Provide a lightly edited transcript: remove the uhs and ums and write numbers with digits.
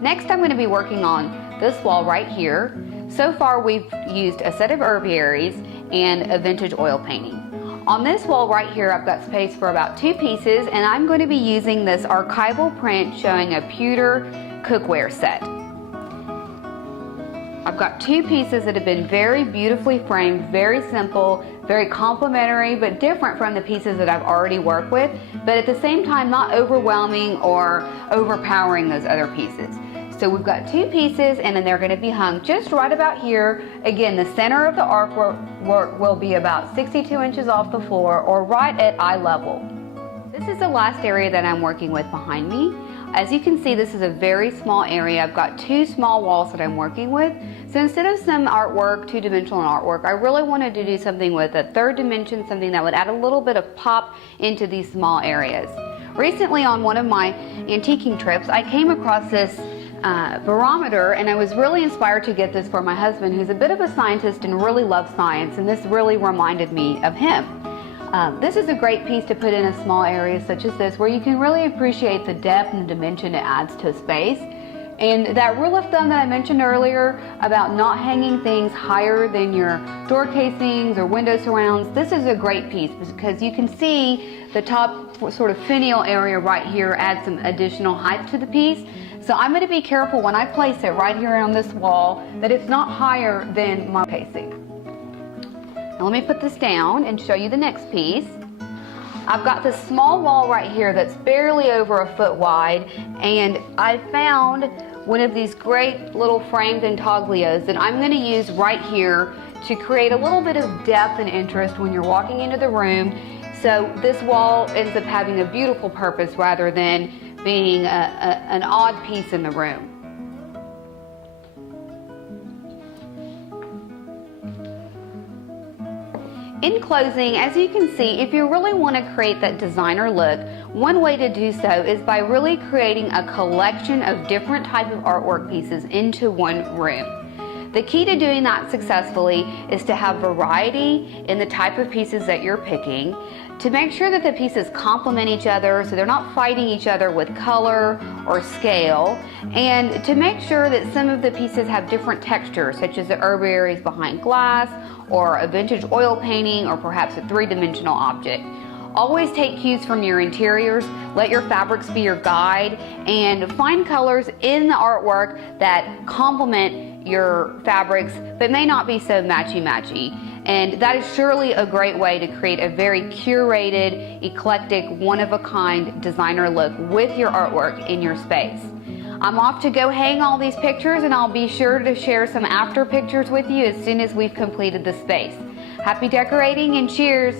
Next, I'm going to be working on this wall right here. So far, we've used a set of herbieries and a vintage oil painting. On this wall right here, I've got space for about 2 pieces, and I'm going to be using this archival print showing a pewter cookware set. I've got 2 pieces that have been very beautifully framed, very simple, very complimentary, but different from the pieces that I've already worked with, but at the same time not overwhelming or overpowering those other pieces. So we've got 2 pieces, and then they're going to be hung just right about here. Again, the center of the artwork will be about 62 inches off the floor, or right at eye level. This is the last area that I'm working with behind me. As you can see, this is a very small area. I've got 2 small walls that I'm working with. So instead of some artwork, 2-dimensional artwork, I really wanted to do something with a 3rd dimension, something that would add a little bit of pop into these small areas. Recently, on one of my antiquing trips, I came across this barometer, and I was really inspired to get this for my husband, who's a bit of a scientist and really loves science, and this really reminded me of him. This is a great piece to put in a small area such as this, where you can really appreciate the depth and the dimension it adds to a space. And that rule of thumb that I mentioned earlier about not hanging things higher than your door casings or window surrounds, this is a great piece because you can see the top sort of finial area right here adds some additional height to the piece. So I'm going to be careful when I place it right here on this wall that it's not higher than my casing. Now let me put this down and show you the next piece. I've got this small wall right here that's barely over a foot wide, and I found one of these great little framed intaglios that I'm going to use right here to create a little bit of depth and interest when you're walking into the room. So this wall ends up having a beautiful purpose rather than being an odd piece in the room. In closing, as you can see, if you really want to create that designer look, one way to do so is by really creating a collection of different types of artwork pieces into one room. The key to doing that successfully is to have variety in the type of pieces that you're picking, to make sure that the pieces complement each other so they're not fighting each other with color or scale, and to make sure that some of the pieces have different textures, such as the herbaries behind glass, or a vintage oil painting, or perhaps a 3-dimensional object. Always take cues from your interiors, let your fabrics be your guide, and find colors in the artwork that complement your fabrics but may not be so matchy-matchy. And that is surely a great way to create a very curated, eclectic, one-of-a-kind designer look with your artwork in your space. I'm off to go hang all these pictures, and I'll be sure to share some after pictures with you as soon as we've completed the space. Happy decorating and cheers!